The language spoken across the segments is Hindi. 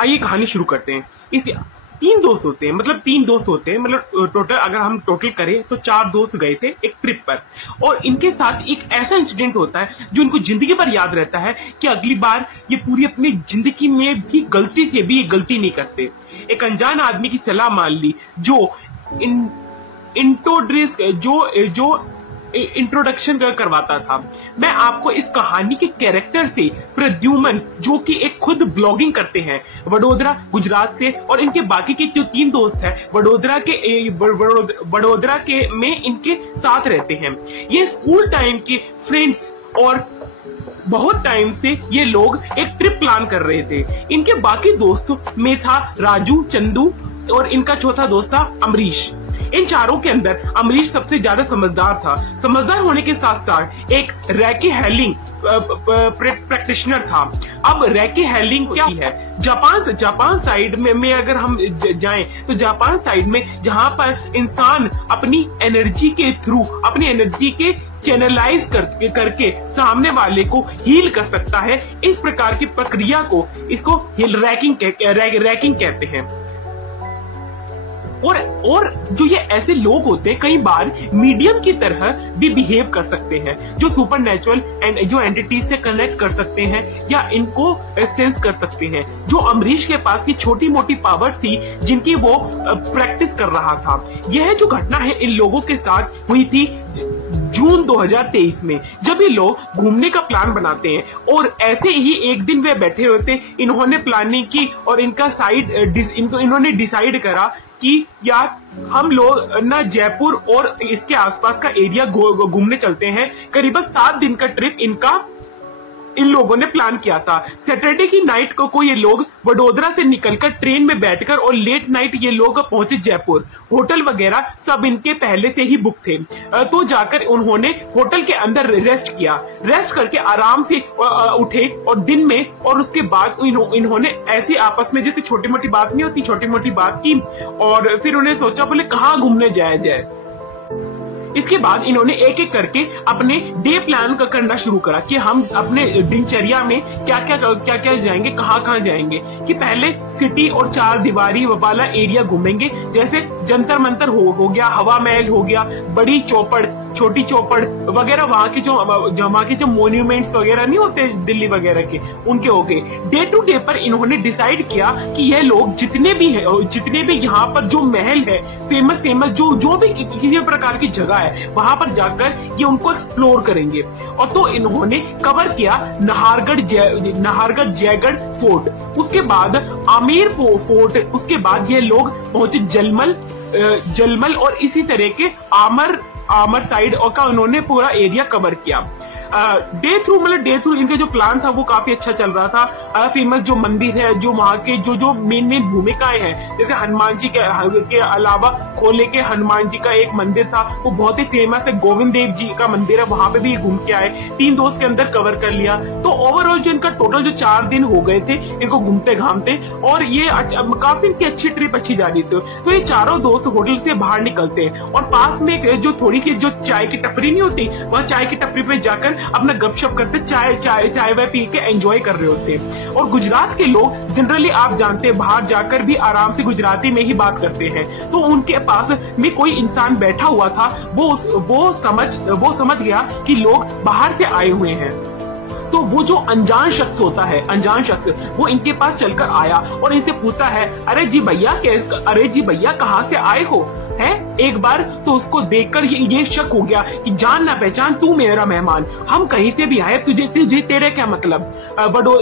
आइए कहानी शुरू करते हैं। इस तीन दोस्त होते हैं, मतलब टोटल अगर हम टोटल करें तो 4 दोस्त गए थे एक ट्रिप पर, और इनके साथ एक ऐसा इंसिडेंट होता है जो इनको जिंदगी भर याद रहता है कि अगली बार ये पूरी अपनी जिंदगी में भी गलती से भी ये गलती नहीं करते। एक अनजान आदमी की सलाह मान ली जो इंट्रोडक्शन करवाता था। मैं आपको इस कहानी के कैरेक्टर से प्रद्युमन, जो कि एक खुद ब्लॉगिंग करते हैं वडोदरा गुजरात से, और इनके बाकी के जो 3 दोस्त हैं वडोदरा के में इनके साथ रहते हैं। ये स्कूल टाइम के फ्रेंड्स और बहुत टाइम से ये लोग एक ट्रिप प्लान कर रहे थे। इनके बाकी दोस्तों में था राजू, चंदू और इनका चौथा दोस्त था अमरीश। इन चारों के अंदर अमरीश सबसे ज्यादा समझदार था। समझदार होने के साथ साथ एक रैकी हेलिंग प्रैक्टिशनर था। अब रैकी हेलिंग क्या है? जापान साइड में अगर हम जाएं तो जापान साइड में जहां पर इंसान अपनी एनर्जी के थ्रू, अपनी एनर्जी के चैनलाइज करके सामने वाले को हील कर सकता है, इस प्रकार की प्रक्रिया को इसको रैकिंग कहते हैं। और जो ये ऐसे लोग होते हैं कई बार मीडियम की तरह भी बिहेव कर सकते हैं, जो सुपर नेचुरल जो एंटिटीज से कनेक्ट कर सकते हैं या इनको सेंस कर सकते हैं। जो अमरीश के पास की छोटी मोटी पावर्स थी जिनकी वो प्रैक्टिस कर रहा था। यह जो घटना है इन लोगों के साथ हुई थी जून 2023 में, जब ये लोग घूमने का प्लान बनाते हैं। और ऐसे ही एक दिन वे बैठे होते, इन्होंने प्लानिंग की और इन्होंने डिसाइड करा कि यार हम लोग ना जयपुर और इसके आसपास का एरिया घूमने चलते हैं। करीबन 7 दिन का ट्रिप इन लोगों ने प्लान किया था। सैटरडे की नाइट को ये लोग वडोदरा से निकलकर ट्रेन में बैठकर और लेट नाइट ये लोग पहुंचे जयपुर। होटल वगैरह सब इनके पहले से ही बुक थे। तो जाकर उन्होंने होटल के अंदर रेस्ट किया। रेस्ट करके आराम से उठे और दिन में, और उसके बाद इन्होंने ऐसी आपस में जैसे छोटी मोटी बात नहीं होती, छोटी मोटी बात की और फिर उन्हें सोचा बोले कहाँ घूमने जाया जाए। इसके बाद इन्होंने एक एक करके अपने डे प्लान का करना शुरू करा कि हम अपने दिनचर्या में क्या क्या जाएंगे, कहाँ जाएंगे। कि पहले सिटी और 4 दीवारी वाला एरिया घूमेंगे, जैसे जंतर मंतर हो गया, हवा महल हो गया, बड़ी चौपड़, छोटी चौपड़ वगैरह, वहां के जो मोन्यूमेंट्स वगैरह नहीं होते दिल्ली वगैरह के, उनके हो गए। डे टू डे पर इन्होंने डिसाइड किया कि ये लोग जितने भी यहाँ पर जो महल है, फेमस जो भी किसी प्रकार की जगह है, वहां पर जाकर ये उनको एक्सप्लोर करेंगे। और तो इन्होंने कवर किया नाहरगढ़ जयगढ़ फोर्ट, उसके बाद आमेर फोर्ट, उसके बाद ये लोग पहुंचे जलमल और इसी तरह के आमर साइड और का उन्होंने पूरा एरिया कवर किया। डे थ्रू इनका जो प्लान था वो काफी अच्छा चल रहा था। फेमस जो मंदिर है, जो वहाँ के जो मेन भूमिकाएं हैं, जैसे हनुमान जी के अलावा खोले के हनुमान जी का एक मंदिर था, वो बहुत ही फेमस है। गोविंद देव जी का मंदिर है, वहां पे भी घूम के आए। 3 दोस्त के अंदर कवर कर लिया। तो ओवरऑल जो इनका टोटल जो 4 दिन हो गए थे इनको घूमते घामते, और ये काफी इनकी अच्छी ट्रिप अच्छी जा रही थी। तो ये चारों दोस्त होटल से बाहर निकलते हैं और पास में जो थोड़ी सी जो चाय की टपरी नहीं होती, वहाँ चाय की टपरी पे जाकर अपना गपशप करते, चाय वाय पी के एंजॉय कर रहे होते हैं। और गुजरात के लोग जनरली आप जानते हैं बाहर जाकर भी आराम से गुजराती में ही बात करते हैं। तो उनके पास में कोई इंसान बैठा हुआ था, वो समझ गया कि लोग बाहर से आए हुए हैं। तो वो जो अनजान शख्स होता है, वो इनके पास चलकर आया और इनसे पूछता है, अरे जी भैया कहाँ से आए हो? है एक बार तो उसको देखकर ये शक हो गया कि जान ना पहचान, तू मेरा मेहमान, हम कहीं से भी आए, तुझे तेरे क्या मतलब?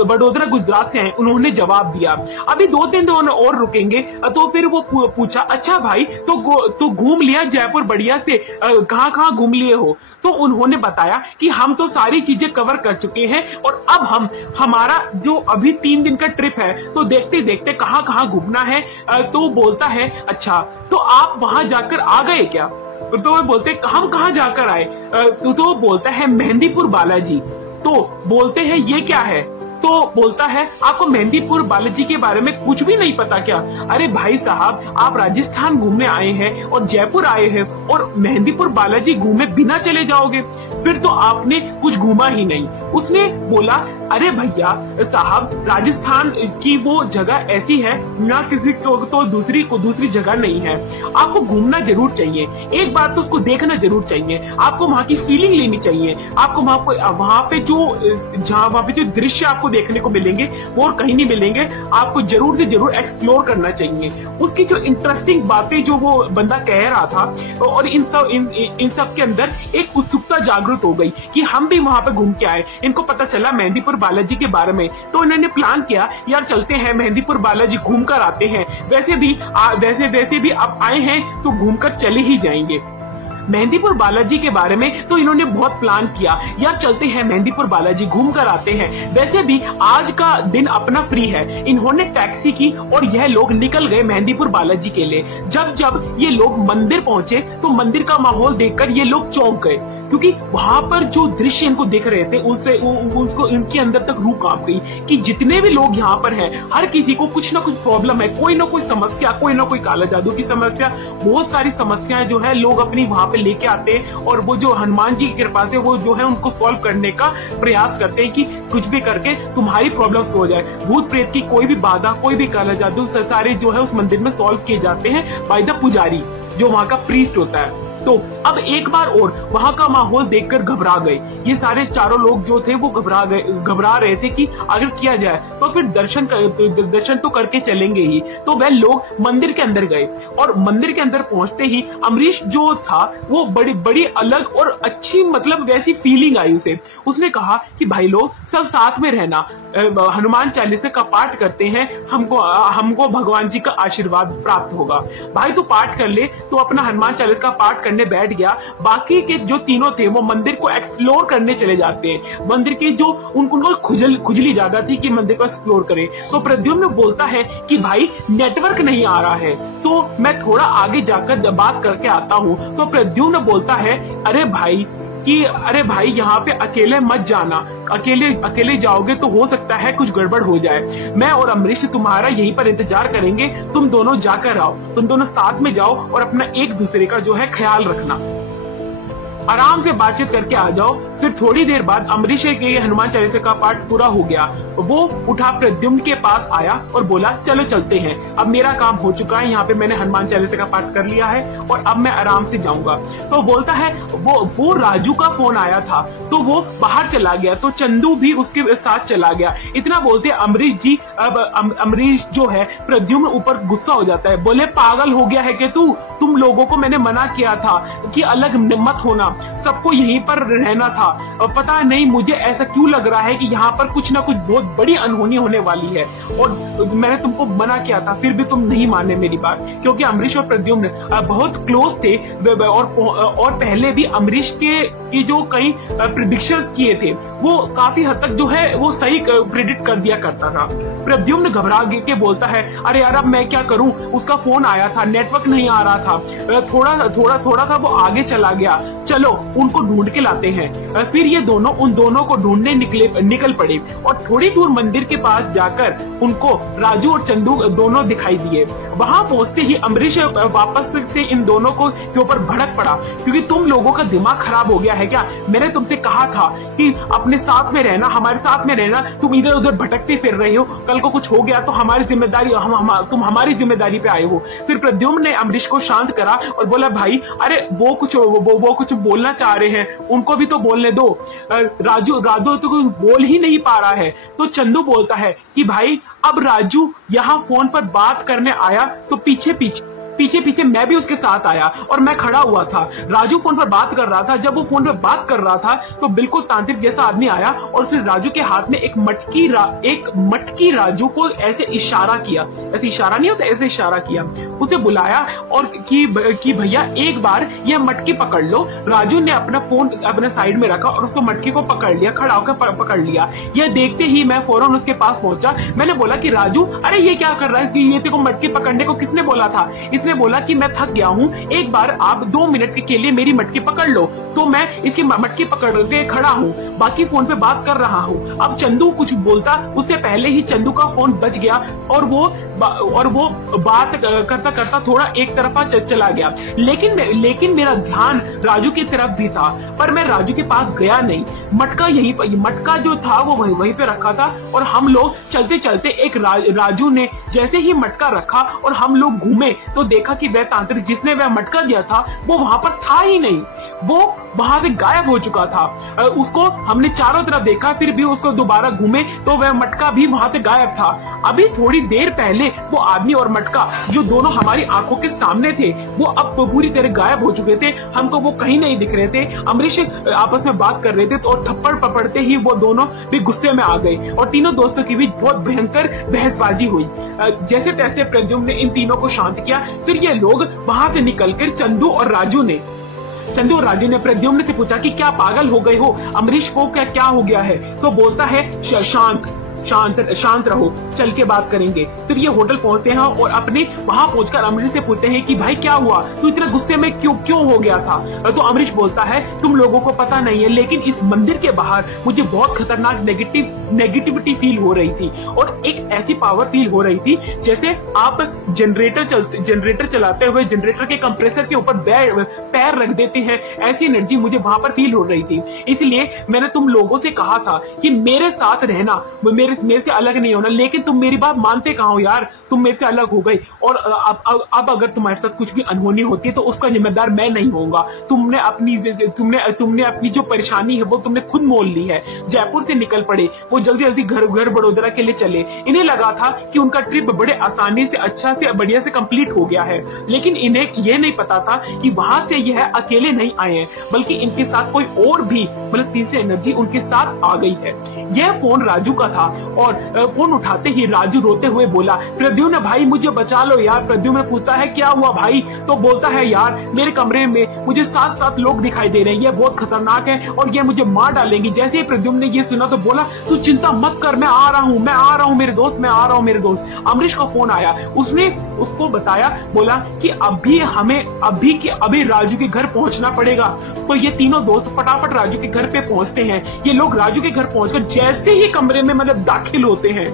वडोदरा गुजरात से हैं, उन्होंने जवाब दिया। अभी 2-3 दिन और रुकेंगे। तो फिर वो पूछा, अच्छा भाई तो घूम लिया जयपुर बढ़िया से, कहाँ घूम लिए हो? तो उन्होंने बताया कि हम तो सारी चीजें कवर कर चुके हैं और अब हमारा जो अभी 3 दिन का ट्रिप है, तो देखते देखते कहाँ घूमना है। तो बोलता है, अच्छा तो आप वहां जाकर आ गए क्या? तो वो बोलते, हम कहाँ जाकर आए? तो बोलता है, मेहंदीपुर बालाजी। तो बोलते हैं, ये क्या है? तो बोलता है, आपको मेहंदीपुर बालाजी के बारे में कुछ भी नहीं पता क्या? अरे भाई साहब, आप राजस्थान घूमने आए हैं और जयपुर आए हैं और मेहंदीपुर बालाजी घूमे बिना चले जाओगे, फिर तो आपने कुछ घूमा ही नहीं। उसने बोला, अरे भैया साहब, राजस्थान की वो जगह ऐसी है ना, किसी को तो दूसरी जगह नहीं है। आपको घूमना जरूर चाहिए, एक बार तो उसको देखना जरूर चाहिए, आपको वहाँ की फीलिंग लेनी चाहिए। आपको वहाँ पे जो दृश्य आपको देखने को मिलेंगे वो और कहीं नहीं मिलेंगे। आपको जरूर से जरूर एक्सप्लोर करना चाहिए। उसकी जो इंटरेस्टिंग बातें जो वो बंदा कह रहा था, और इन सब के अंदर एक उत्सुकता जागृत हो गई कि हम भी वहां पे घूम के आए। इनको पता चला मेहंदीपुर बालाजी के बारे में, तो इन्होंने प्लान किया यार चलते हैं मेहंदीपुर बालाजी घूम कर आते हैं। वैसे भी अब आए हैं तो घूमकर चले ही जाएंगे। मेहंदीपुर बालाजी के बारे में तो इन्होंने बहुत प्लान किया, यार चलते हैं मेहंदीपुर बालाजी घूम कर आते हैं। वैसे भी आज का दिन अपना फ्री है। इन्होंने टैक्सी की और यह लोग निकल गए मेहंदीपुर बालाजी के लिए। जब ये लोग मंदिर पहुंचे तो मंदिर का माहौल देखकर ये लोग चौंक गए, क्योंकि वहां पर जो दृश्य इनको दिख रहे थे उसको इनके अंदर तक रूह कांप गई कि जितने भी लोग यहाँ पर हैं, हर किसी को कुछ ना कुछ प्रॉब्लम है, कोई ना कोई समस्या, कोई ना कोई काला जादू की समस्या, बहुत सारी समस्याएं जो है लोग अपनी वहां पे लेके आते हैं, और वो जो हनुमान जी की कृपा से वो जो है उनको सॉल्व करने का प्रयास करते हैं कि कुछ भी करके तुम्हारी प्रॉब्लम हो जाए। भूत प्रेत की कोई भी बाधा, कोई भी काला जादू सारे जो है उस मंदिर में सॉल्व किए जाते हैं बाय द पुजारी, जो वहां का प्रीस्ट होता है। तो अब एक बार और वहां का माहौल देखकर घबरा गए। ये सारे चारों लोग जो थे वो घबरा रहे थे कि अगर किया जाए तो फिर दर्शन तो करके चलेंगे ही। तो वह लोग मंदिर के अंदर गए, और मंदिर के अंदर पहुंचते ही अमरीश जो था वो बड़ी अलग और अच्छी मतलब वैसी फीलिंग आई उसे। उसने कहा कि भाई लोग सब साथ में रहना, हनुमान चालीसा का पाठ करते हैं, हमको भगवान जी का आशीर्वाद प्राप्त होगा। भाई तू पाठ कर ले। तो अपना हनुमान चालीसा का पाठ करने बैठ गया। बाकी के जो तीनों थे वो मंदिर को एक्सप्लोर करने चले जाते हैं। मंदिर की जो उनको खुजली ज्यादा थी कि मंदिर को एक्सप्लोर करें। तो प्रद्युम्न बोलता है कि भाई नेटवर्क नहीं आ रहा है, तो मैं थोड़ा आगे जाकर बात करके आता हूँ। तो प्रद्युम्न बोलता है अरे भाई यहाँ पे अकेले मत जाना, अकेले जाओगे तो हो सकता है कुछ गड़बड़ हो जाए। मैं और अमरीश तुम्हारा यहीं पर इंतजार करेंगे, तुम दोनों जाकर आओ, तुम दोनों साथ में जाओ और अपना एक दूसरे का जो है ख्याल रखना, आराम से बातचीत करके आ जाओ। फिर थोड़ी देर बाद अमरीश के हनुमान चालीसा का पाठ पूरा हो गया। वो उठा प्रद्युम्न के पास आया और बोला चलो चलते हैं, अब मेरा काम हो चुका है, यहाँ पे मैंने हनुमान चालीसा का पाठ कर लिया है और अब मैं आराम से जाऊंगा। तो बोलता है वो राजू का फोन आया था तो वो बाहर चला गया, तो चंदू भी उसके साथ चला गया। इतना बोलते अमरीश जी, अब अमरीश जो है प्रद्युम्न ऊपर गुस्सा हो जाता है, बोले पागल हो गया है कि तुम लोगों को मैंने मना किया था कि अलग मत होना, सबको यहीं पर रहना था। पता नहीं मुझे ऐसा क्यों लग रहा है कि यहाँ पर कुछ ना कुछ बहुत बड़ी अनहोनी होने वाली है, और मैंने तुमको मना किया था फिर भी तुम नहीं माने मेरी बात। क्योंकि अमरीश और प्रद्युम्न बहुत क्लोज थे, और पहले भी अमरीश की जो कई प्रेडिक्शंस किए थे वो काफी हद तक जो है वो सही प्रेडिक्ट कर दिया करता था। प्रद्युम्न घबरा के बोलता है अरे यार अब मैं क्या करूं, उसका फोन आया था, नेटवर्क नहीं आ रहा था, थोड़ा था वो आगे चला गया, चलो उनको ढूंढ के लाते हैं। फिर ये दोनों उन दोनों को ढूंढने निकल पड़े, और थोड़ी दूर मंदिर के पास जाकर उनको राजू और चंदू दोनों दिखाई दिए। वहां पहुंचते ही अमरीश वापस से इन दोनों के ऊपर भड़क पड़ा, क्योंकि तुम लोगों का दिमाग खराब हो गया है क्या? मैंने तुमसे कहा था कि अपने साथ में रहना, हमारे साथ में रहना, तुम इधर उधर भटकते फिर रहे हो, कल को कुछ हो गया तो हमारी जिम्मेदारी, तुम हमारी जिम्मेदारी पे आए हो। फिर प्रद्युम्न ने अमरीश को शांत करा और बोला भाई अरे वो कुछ बोलना चाह रहे हैं, उनको भी तो बोलने दो। राजू तो कुछ बोल ही नहीं पा रहा है। तो चंदू बोलता है कि भाई अब राजू यहाँ फोन पर बात करने आया तो पीछे पीछे मैं भी उसके साथ आया और मैं खड़ा हुआ था। राजू फोन पर बात कर रहा था, जब वो फोन पर बात कर रहा था तो बिल्कुल तांत्रिक जैसा आदमी आया और उसने राजू के हाथ में एक मटकी राजू को ऐसे इशारा किया, ऐसे इशारा नहीं होता, ऐसे इशारा किया, उसे बुलाया और कि भैया एक बार ये मटकी पकड़ लो। राजू ने अपना फोन अपने साइड में रखा और उसको मटकी को पकड़ लिया, खड़ा होकर पकड़ लिया। यह देखते ही मैं फौरन उसके पास पहुंचा। मैंने बोला कि राजू अरे ये क्या कर रहा है, कि ये तेरे को मटकी पकड़ने को किसने बोला था? इसने इसने बोला कि मैं थक गया हूँ, एक बार आप 2 मिनट के लिए मेरी मटकी पकड़ लो। तो मैं इसकी मटकी पकड़ के खड़ा हूँ, बाकी फोन पे बात कर रहा हूँ। अब चंदू कुछ बोलता उससे पहले ही चंदू का फोन बज गया और वो बात करता करता थोड़ा एक तरफा चला गया। लेकिन मेरा ध्यान राजू की तरफ भी था, पर मैं राजू के पास गया नहीं। मटका जो था वो वहीं पे रखा था और हम लोग चलते चलते एक राजू ने जैसे ही मटका रखा और हम लोग घूमे तो देखा कि वह तांत्रिक जिसने वह मटका दिया था वो वहां पर था ही नहीं, वो वहां से गायब हो चुका था। उसको हमने चारों तरफ देखा, फिर भी उसको दोबारा घूमे तो वह मटका भी वहां से गायब था। अभी थोड़ी देर पहले वो आदमी और मटका जो दोनों हमारी आंखों के सामने थे वो अब पूरी तरह गायब हो चुके थे, हमको वो कहीं नहीं दिख रहे थे। अमरीश आपस में बात कर रहे थे तो थप्पड़ पकड़ते ही वो दोनों भी गुस्से में आ गए और तीनों दोस्तों के बीच बहुत भयंकर बहसबाजी हुई। जैसे तैसे प्रद्युम्न ने इन तीनों को शांत किया। फिर ये लोग वहां से निकलकर चंदू और राजू ने प्रद्युम्न से पूछा कि क्या पागल हो गए हो, अमरीश को क्या हो गया है? तो बोलता है शांत रहो, चल के बात करेंगे। फिर ये होटल पहुंचते हैं और अपने वहां पहुंचकर अमरीश से पूछते हैं कि भाई क्या हुआ, तू इतना गुस्से में क्यों हो गया था? तो अमरीश बोलता है तुम लोगों को पता नहीं है, लेकिन इस मंदिर के बाहर मुझे बहुत खतरनाक नेगेटिविटी फील हो रही थी और एक ऐसी पावर फील हो रही थी जैसे आप जनरेटर चलाते हुए जनरेटर के कंप्रेसर के ऊपर पैर रख देते हैं, ऐसी एनर्जी मुझे वहां पर फील हो रही थी। इसलिए मैंने तुम लोगों से कहा था कि मेरे साथ रहना, मेरे से अलग नहीं होना, लेकिन तुम मेरी बात मानते कहाँ हो यार, तुम मेरे से अलग हो गई। और अब अगर तुम्हारे साथ कुछ भी अनहोनी होती है तो उसका जिम्मेदार मैं नहीं होऊंगा। तुमने अपनी जो परेशानी है वो तुमने खुद मोल ली है। जयपुर से निकल पड़े, वो जल्दी घर बड़ोदरा के लिए चले। इन्हें लगा था कि उनका ट्रिप बड़े आसानी से अच्छा से बढ़िया से कंप्लीट हो गया है, लेकिन इन्हें यह नहीं पता था कि वहां से यह अकेले नहीं आए हैं, बल्कि इनके साथ कोई और भी मतलब तीसरी एनर्जी उनके साथ आ गई है। यह फोन राजू का था और फोन उठाते ही राजू रोते हुए बोला, प्रद्युम्न भाई मुझे बचा लो यार। प्रद्युम्न पूछता है क्या हुआ भाई? तो बोलता है यार मेरे कमरे में मुझे 7 लोग दिखाई दे रहे हैं, ये बहुत खतरनाक है और ये मुझे मार डालेंगे। जैसे ही प्रद्युम्न ने ये सुना तो बोला तू चिंता मत कर, मैं आ रहा हूँ मेरे दोस्त। अमरीश का फोन आया, उसने उसको बताया, बोला कि अभी राजू के घर पहुंचना पड़ेगा। तो ये तीनों दोस्त फटाफट राजू के घर पे पहुंचते हैं। ये लोग राजू के घर पहुंचकर जैसे ही कमरे में मतलब दाखिल होते हैं,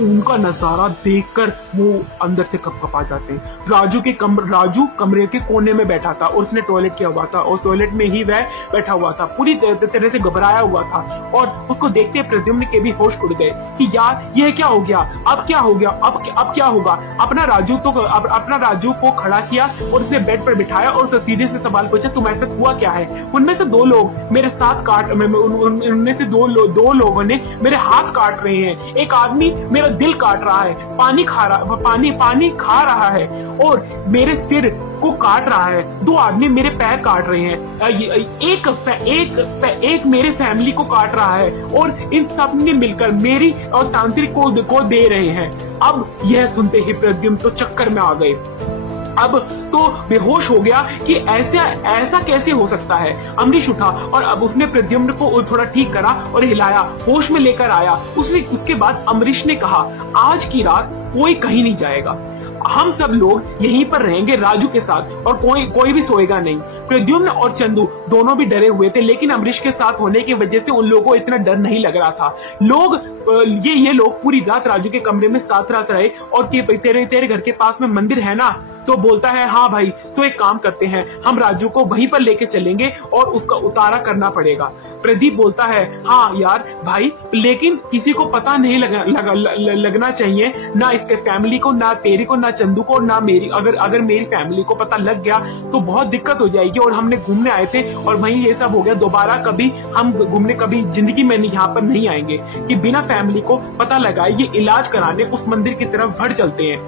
उनका नजारा देखकर वो अंदर से कपकपा जाते हैं। राजू कमरे के कोने में बैठा था और उसने टॉयलेट किया हुआ था और टॉयलेट में ही वह बैठा हुआ था, पूरी तरह से घबराया हुआ था। और उसको देखते प्रद्युम्न के भी होश उड़ गए कि यार यह क्या हो गया, अब क्या हो गया, अब क्या होगा। अपना राजू को खड़ा किया और उसे बेड पर बिठाया और उसे सीधे से सवाल पूछा तुम्हारे साथ हुआ क्या है? उनमें से 2 लोग मेरे साथ उनमें से दो लोगों ने मेरे हाथ काट रहे हैं, एक आदमी मेरा दिल काट रहा है, पानी खा रहा है और मेरे सिर को काट रहा है, 2 आदमी मेरे पैर काट रहे हैं, एक मेरे फैमिली को काट रहा है और इन सब ने मिलकर मेरी और तांत्रिक को दे रहे हैं। अब यह सुनते ही प्रद्युम्न तो चक्कर में आ गए, अब तो बेहोश हो गया कि ऐसा कैसे हो सकता है। अमरीश उठा और अब उसने प्रद्युम्न को थोड़ा ठीक करा और हिलाया, होश में लेकर आया। उसके बाद अमरीश ने कहा आज की रात कोई कहीं नहीं जाएगा, हम सब लोग यहीं पर रहेंगे राजू के साथ और कोई भी सोएगा नहीं। प्रद्युम्न और चंदू दोनों भी डरे हुए थे, लेकिन अमरीश के साथ होने की वजह से उन लोगों को इतना डर नहीं लग रहा था। ये लोग पूरी रात राजू के कमरे में साथ रात रहे और तेरे घर के पास में मंदिर है ना? तो बोलता है हाँ भाई, तो एक काम करते हैं, हम राजू को वहीं पर लेके चलेंगे और उसका उतारा करना पड़ेगा। प्रदीप बोलता है हाँ यार भाई, लेकिन किसी को पता नहीं लगना चाहिए, ना इसके फैमिली को, ना तेरी को, ना चंदू को, ना मेरी। अगर मेरी फैमिली को पता लग गया तो बहुत दिक्कत हो जाएगी और हमने घूमने आए थे और वहीं ये सब हो गया। दोबारा कभी हम घूमने कभी जिंदगी में यहाँ पर नहीं आएंगे कि बिना फैमिली को पता लगाए ये इलाज कराने उस मंदिर की तरफ बढ़ चलते हैं।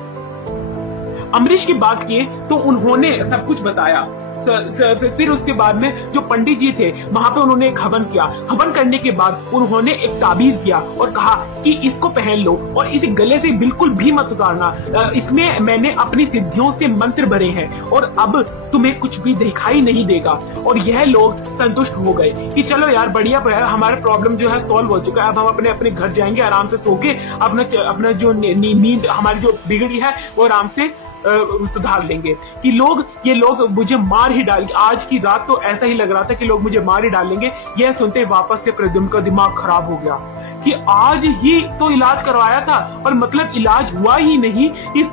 अमरीश की बात किए तो उन्होंने सब कुछ बताया। फिर उसके बाद में जो पंडित जी थे वहां पे उन्होंने एक हवन किया। हवन करने के बाद उन्होंने एक ताबीज दिया और कहा कि इसको पहन लो और इसे गले से बिल्कुल भी मत उतारना, इसमें मैंने अपनी सिद्धियों से मंत्र भरे हैं और अब तुम्हें कुछ भी दिखाई नहीं देगा। और यह लोग संतुष्ट हो गए कि चलो यार बढ़िया, हमारा प्रॉब्लम जो है सॉल्व हो चुका है, अब हम अपने घर जाएंगे आराम से सो के अपना जो नींद हमारी जो बिगड़ी है वो आराम से सुधार लेंगे कि ये लोग मुझे मार ही डालेंगे। आज की रात तो ऐसा ही लग रहा था कि लोग मुझे मार ही डालेंगे। यह सुनते वापस से प्रद्युम्न का दिमाग खराब हो गया कि आज ही तो इलाज करवाया था और मतलब इलाज हुआ ही नहीं।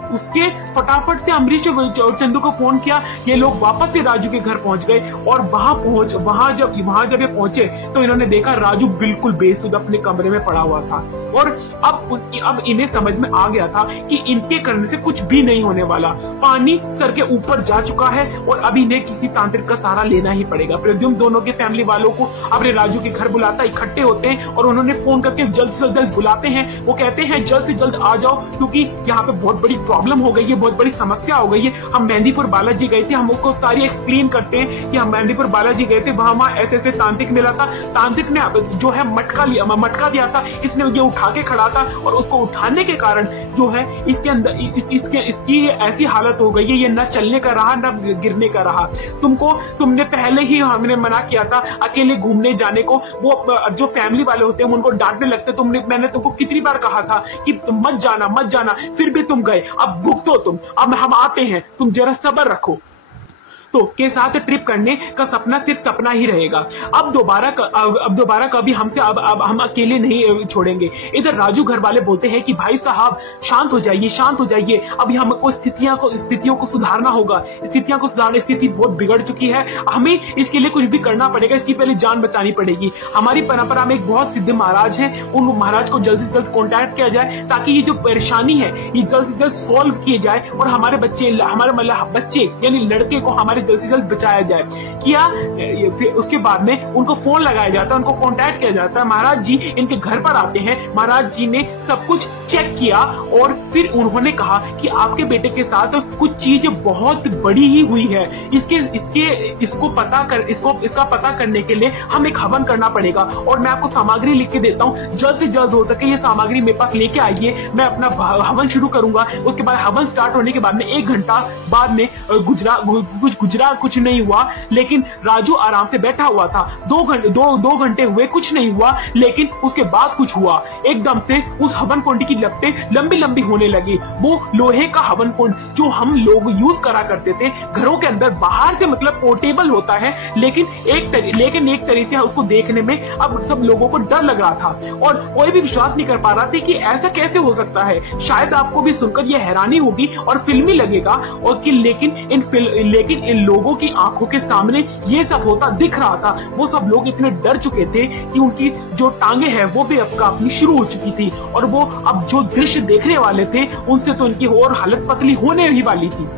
उसके फटाफट से अमरीश और चंदू को फोन किया। ये लोग वापस से राजू के घर पहुंच गए और वहां जब ये पहुंचे तो इन्होंने देखा राजू बिल्कुल बेसुध अपने कमरे में पड़ा हुआ था। और अब इन्हें समझ में आ गया था कि इनके करने से कुछ भी नहीं होने वाला। पानी सर के ऊपर जा चुका है और अब इन्हें किसी तांत्रिक का सहारा लेना ही पड़ेगा। प्रद्युम्न दोनों के फैमिली वालों को अपने राजू के घर बुलाता, इकट्ठे होते हैं और उन्होंने फोन करके जल्द से जल्द बुलाते हैं। वो कहते हैं जल्द से जल्द आ जाओ क्योंकि यहाँ पे बहुत बड़ी प्रॉब्लम हो गई है, बहुत बड़ी समस्या हो गई है। हम मेहंदीपुर बालाजी गए थे, हम उसको सारी एक्सप्लेन करते हैं कि हम मेहंदीपुर बालाजी गए थे, वहां ऐसे तांत्रिक मिला था। तांत्रिक ने जो है मटका दिया था, इसने ये उठा के खड़ा था और उसको उठाने के कारण जो है इसके अंदर इसकी ऐसी हालत हो गई है, ये न चलने का रहा न गिरने का रहा। तुमने पहले ही हमने मना किया था अकेले घूमने जाने को। वो जो फैमिली वाले होते हैं उनको डांटने लगते। मैंने तुमको कितनी बार कहा था कि मत जाना, फिर भी तुम गए। अब भुगतो तुम, अब हम आते हैं, तुम जरा सब्र रखो। तो के साथ ट्रिप करने का सपना सिर्फ सपना ही रहेगा। अब दोबारा कभी हमसे अब हम अकेले नहीं छोड़ेंगे। इधर राजू घर वाले बोलते हैं कि भाई साहब शांत हो जाइए, अभी हमको स्थितियों को सुधारना होगा। स्थिति बहुत बिगड़ चुकी है, हमें इसके लिए कुछ भी करना पड़ेगा, इसकी पहले जान बचानी पड़ेगी। हमारी परंपरा में एक बहुत सिद्ध महाराज है, उन महाराज को जल्द से जल्द कॉन्टैक्ट किया जाए ताकि ये जो परेशानी है ये जल्द से जल्द सॉल्व किए जाए और हमारे बच्चे यानी लड़के को हमारे जल्द से जल्द बचाया जाए। फिर उसके बाद में उनको फोन लगाया जाता है, उनको कांटेक्ट किया जाता है। महाराज जी इनके घर पर आते हैं। महाराज जी ने सब कुछ चेक किया और फिर उन्होंने कहा कि आपके बेटे के साथ कुछ चीज बहुत बड़ी ही हुई है। इसका पता करने के लिए हम एक हवन करना पड़ेगा और मैं आपको सामग्री लिख के देता हूँ। जल्द से जल्द हो सके ये सामग्री मेरे पास लेके आइए, मैं अपना हवन शुरू करूंगा। उसके बाद हवन स्टार्ट होने के बाद में 1 घंटा बाद में कुछ नहीं हुआ, लेकिन राजू आराम से बैठा हुआ था। 2 घंटे हुए, कुछ नहीं हुआ, लेकिन उसके बाद कुछ हुआ। एकदम से उस हवन कुंड की लपटें लंबी होने लगी। वो लोहे का हवन कुंड जो हम लोग यूज करा करते थे घरों के अंदर, बाहर से मतलब पोर्टेबल होता है, लेकिन एक तरह से उसको देखने में अब सब लोगों को डर लग रहा था और कोई भी विश्वास नहीं कर पा रहा था कि ऐसा कैसे हो सकता है। शायद आपको भी सुनकर यह हैरानी होगी और फिल्मी लगेगा और कि लेकिन इन लोगों की आंखों के सामने ये सब होता दिख रहा था। वो सब लोग इतने डर चुके थे कि उनकी जो टांगे हैं वो भी अब कांपनी शुरू हो चुकी थी और वो अब जो दृश्य देखने वाले थे उनसे तो इनकी और हालत पतली होने ही वाली थी।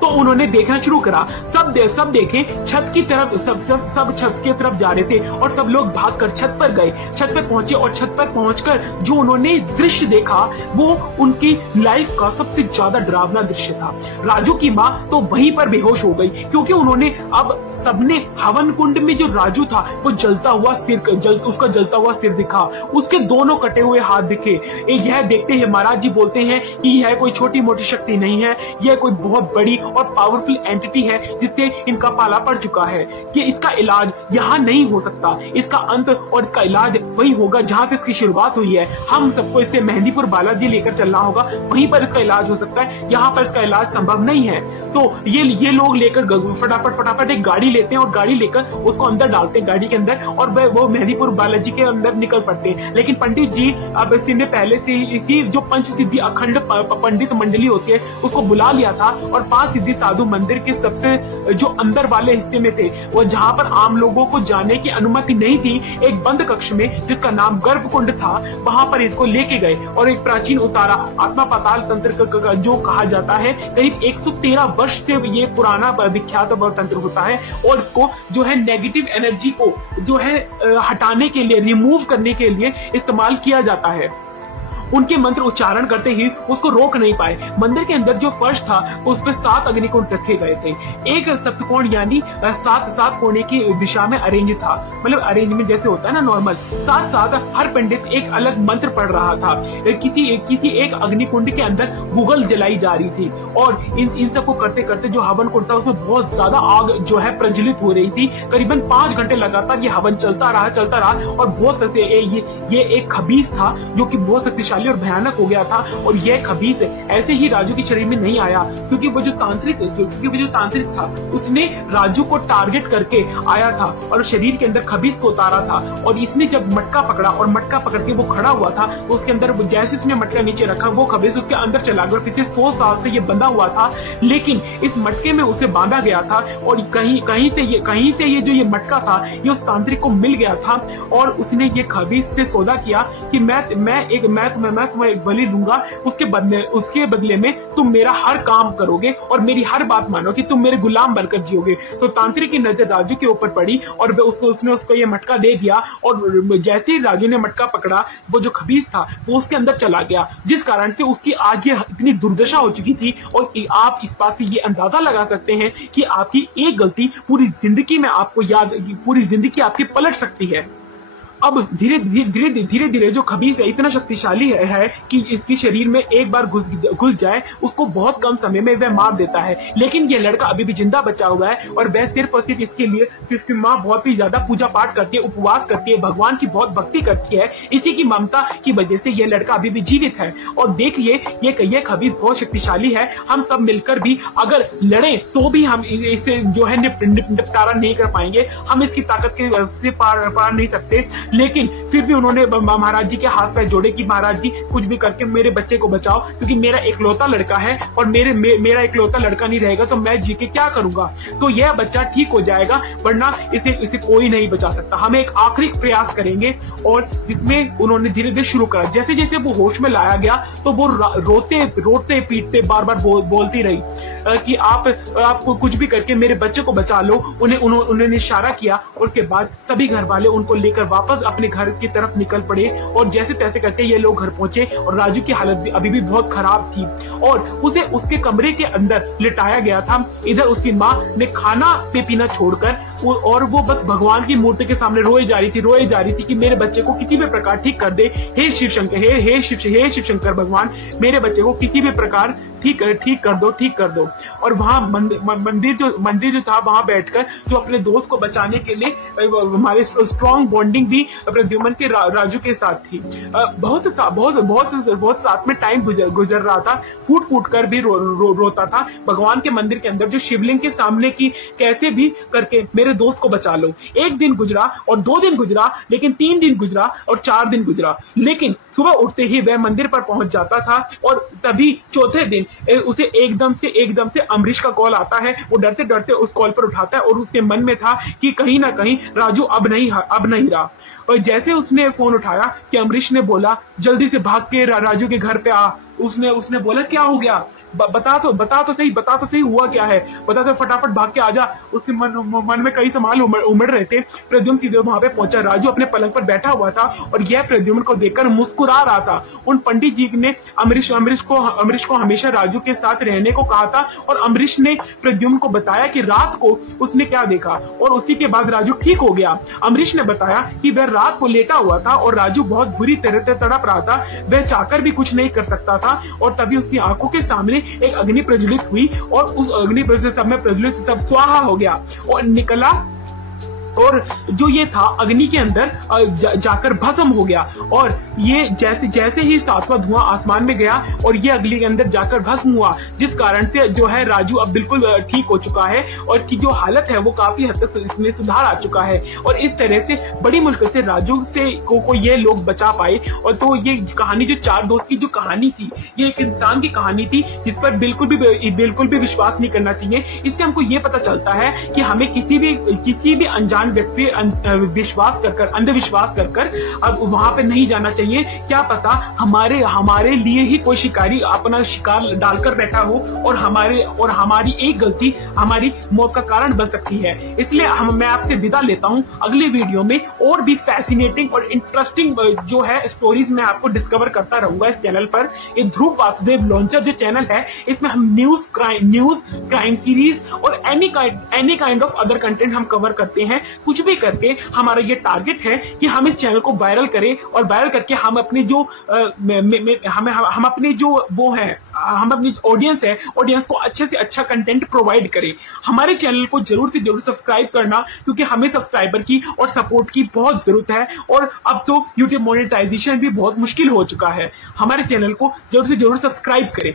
तो उन्होंने देखना शुरू करा। सब देखे छत की तरफ, सब छत की तरफ जा रहे थे और सब लोग भागकर छत पर गए। छत पर पहुंचे और छत पर पहुंचकर जो उन्होंने दृश्य देखा वो उनकी लाइफ का सबसे ज्यादा डरावना दृश्य था। राजू की माँ तो वहीं पर बेहोश हो गई क्योंकि उन्होंने अब सबने हवन कुंड में जो राजू था वो जलता हुआ सिर दिखा, उसके दोनों कटे हुए हाथ दिखे। यह देखते ही महाराज जी बोलते हैं कि यह कोई छोटी मोटी शक्ति नहीं है, यह कोई बहुत बड़ी और पावरफुल एंटिटी है जिससे इनका पाला पड़ चुका है कि इसका इलाज यहाँ नहीं हो सकता। इसका अंत और इसका इलाज वही होगा जहाँ से इसकी शुरुआत हुई है। हम सबको इसे मेहंदीपुर बालाजी लेकर चलना होगा, वहीं पर इसका इलाज हो सकता है, यहाँ पर इसका इलाज संभव नहीं है। तो ये लोग लेकर फटाफट एक गाड़ी लेते हैं और गाड़ी लेकर उसको अंदर डालते हैं गाड़ी के अंदर और वो मेहंदीपुर बालाजी के अंदर निकल पड़ते हैं। लेकिन पंडित जी अब इसने पहले से इसी जो पंच सिद्धि अखंड पंडित मंडली होती है उसको बुला लिया था और 5 सिद्धि साधु मंदिर के सबसे जो अंदर वाले हिस्से में थे, वो जहाँ पर आम लोगों को जाने की अनुमति नहीं थी, एक बंद कक्ष में जिसका नाम गर्भकुंड था, वहां पर इनको लेके गए और एक प्राचीन उतारा आत्मा पाताल तंत्र जो कहा जाता है, करीब 113 वर्ष से ये पुराना विख्यात तंत्र होता है और इसको जो है नेगेटिव एनर्जी को जो है हटाने के लिए, रिमूव करने के लिए इस्तेमाल किया जाता है। उनके मंत्र उच्चारण करते ही उसको रोक नहीं पाए। मंदिर के अंदर जो फर्श था उस पर 7 अग्निकुंड रखे गए थे। एक सप्तकोण यानी 7 कोने की दिशा में अरेंज था, मतलब अरेंजमेंट जैसे होता है ना नॉर्मल। साथ हर पंडित एक अलग मंत्र पढ़ रहा था। किसी एक अग्निकुंड के अंदर गूगल जलाई जा रही थी और इन सबको करते करते जो हवन कुंड था उसमें बहुत ज्यादा आग जो है प्रज्वलित हो रही थी। करीबन 5 घंटे लगातार ये हवन चलता रहा और बहुत ये एक खबीस था जो कि बहुत शक्तिशाली शक्तिशाली और भयानक हो गया था। और यह खबीस ऐसे ही राजू के शरीर में नहीं आया, क्योंकि वो जो तांत्रिक था उसने राजू को टारगेट करके आया था और शरीर के अंदर खबीस को उतारा था। और इसने जब मटका पकड़ा और मटका पकड़ के वो खड़ा हुआ था, तो उसके अंदर जैसे उसने मटका नीचे रखा, वो खबीस उसके अंदर चला गया। पिछले 100 साल से ये बंधा हुआ था, लेकिन इस मटके में उसे बांधा गया था। और कहीं से ये जो ये मटका था, ये उस तांत्रिक को मिल गया था। और उसने ये खबीस से सौदा किया कि मैं तुम्हें एक बलि दूंगा, उसके बदले में तुम मेरा हर काम करोगे और मेरी हर बात मानोगे, तुम मेरे गुलाम बनकर जियोगे। तो तांत्रिक की नजर राजू के ऊपर पड़ी और उसने उसको ये मटका दे दिया। और जैसे ही राजू ने मटका पकड़ा, वो जो खबीस था वो उसके अंदर चला गया, जिस कारण से उसकी आज ये इतनी दुर्दशा हो चुकी थी। और आप इस बात से ये अंदाजा लगा सकते हैं कि आपकी एक गलती पूरी जिंदगी आपकी पलट सकती है। अब धीरे धीरे जो खबीस है इतना शक्तिशाली है कि इसके शरीर में एक बार घुस जाए, उसको बहुत कम समय में वह मार देता है। लेकिन यह लड़का अभी भी जिंदा बचा हुआ है और वह सिर्फ और सिर्फ इसके लिए इसकी माँ बहुत ही ज्यादा पूजा पाठ करती है, उपवास करती है, भगवान की बहुत भक्ति करती है। इसी की ममता की वजह से यह लड़का अभी भी जीवित है। और देखिए ये खबीस बहुत शक्तिशाली है। हम सब मिलकर भी अगर लड़े तो भी हम इसे जो है निपटारा नहीं कर पाएंगे, हम इसकी ताकत से पार नहीं सकते। लेकिन फिर भी उन्होंने महाराज जी के हाथ पैर जोड़े कि महाराज जी कुछ भी करके मेरे बच्चे को बचाओ, क्योंकि मेरा इकलौता लड़का है और मेरा इकलौता लड़का नहीं रहेगा तो मैं जी के क्या करूंगा। तो यह बच्चा ठीक हो जाएगा, वरना इसे कोई नहीं बचा सकता। हम एक आखिरी प्रयास करेंगे। और जिसमें उन्होंने धीरे धीरे शुरू करा। जैसे जैसे वो होश में लाया गया तो वो रोते पीटते बार बार बोलती रही कि आप कुछ भी करके मेरे बच्चे को बचा लो। उन्होंने इशारा किया और उसके बाद सभी घर वाले उनको लेकर वापस अपने घर की तरफ निकल पड़े। और जैसे तैसे करके ये लोग घर पहुंचे और राजू की हालत अभी भी बहुत खराब थी और उसे उसके कमरे के अंदर लिटाया गया था। इधर उसकी माँ ने खाना पीना छोड़कर और वो बस भगवान की मूर्ति के सामने रोए जा रही थी कि मेरे बच्चे को किसी भी प्रकार ठीक कर दे। हे शिव शंकर भगवान, मेरे बच्चे को किसी भी प्रकार ठीक कर दो। और वहाँ मंदिर जो था, वहां बैठकर जो अपने दोस्त को बचाने के लिए हमारे स्ट्रॉन्ग बॉन्डिंग भी प्रद्युम्न के राजू के साथ थी। बहुत साथ में टाइम गुजर रहा था। फूट कर भी रोता था भगवान के मंदिर के अंदर जो शिवलिंग के सामने की कैसे भी करके मेरे दोस्त को बचा लो। 1 दिन गुजरा और 2 दिन गुजरा, लेकिन 3 दिन गुजरा और 4 दिन गुजरा। लेकिन सुबह उठते ही वह मंदिर पर पहुंच जाता था और तभी चौथे दिन उसे एकदम से अमरीश का कॉल आता है। वो डरते डरते उस कॉल पर उठाता है और उसके मन में था कि कहीं ना कहीं राजू अब नहीं रहा। और जैसे उसने फोन उठाया कि अमरीश ने बोला जल्दी से भाग के राजू के घर पे आ। उसने बोला क्या हो गया, बता तो सही हुआ क्या है, बता तो फटाफट भाग के आजा। उसके मन में कई सवाल उमड़ रहे थे। प्रद्युम्न सीधे वहां पे पहुंचा। राजू अपने पलंग पर बैठा हुआ था और यह प्रद्युम्न को देखकर मुस्कुरा रहा था। उन पंडित जी ने अमरीश को हमेशा राजू के साथ रहने को कहा था और अमरीश ने प्रद्युम्न को बताया कि रात को उसने क्या देखा और उसी के बाद राजू ठीक हो गया। अमरीश ने बताया कि वह रात को लेटा हुआ था और राजू बहुत बुरी तरह से तड़प रहा था। वह चाहकर भी कुछ नहीं कर सकता था और तभी उसकी आंखों के सामने एक अग्नि प्रज्वलित हुई और उस अग्नि प्रज्वलित सब स्वाहा हो गया और निकला। और जो ये था अग्नि के अंदर जाकर भस्म हो गया। और ये जैसे ही 7वां धुआं आसमान में गया और ये अग्नि के अंदर जाकर भस्म हुआ, जिस कारण से जो है राजू अब बिल्कुल ठीक हो चुका है और की जो हालत है वो काफी हद तक इसमें सुधार आ चुका है। और इस तरह से बड़ी मुश्किल से राजू से को ये लोग बचा पाए। और तो ये कहानी जो 4 दोस्त की जो कहानी थी, ये एक इंसान की कहानी थी जिस पर बिल्कुल भी विश्वास नहीं करना चाहिए। इससे हमको ये पता चलता है कि हमें किसी भी अनजान व्यक्ति अंधविश्वास कर अब वहां पे नहीं जाना चाहिए। क्या पता हमारे लिए ही कोई शिकारी अपना शिकार डालकर बैठा हो और हमारी एक गलती हमारी मौत का कारण बन सकती है। इसलिए मैं आपसे विदा लेता हूं। अगले वीडियो में और भी फैसिनेटिंग और इंटरेस्टिंग जो है स्टोरीज मैं आपको डिस्कवर करता रहूंगा इस चैनल पर। ये ध्रुव वासुदेव लॉन्चर जो चैनल है, इसमें हम न्यूज क्राइम सीरीज और any kind of other content हम कवर करते हैं। कुछ भी करके हमारा ये टारगेट है कि हम इस चैनल को वायरल करें और वायरल करके हम अपनी जो वो है हम अपनी ऑडियंस है, ऑडियंस को अच्छे से अच्छा कंटेंट प्रोवाइड करें। हमारे चैनल को जरूर से जरूर सब्सक्राइब करना, क्योंकि हमें सब्सक्राइबर की और सपोर्ट की बहुत जरूरत है। और अब तो यूट्यूब मोनेटाइजेशन भी बहुत मुश्किल हो चुका है। हमारे चैनल को जरूर से जरूर सब्सक्राइब करें।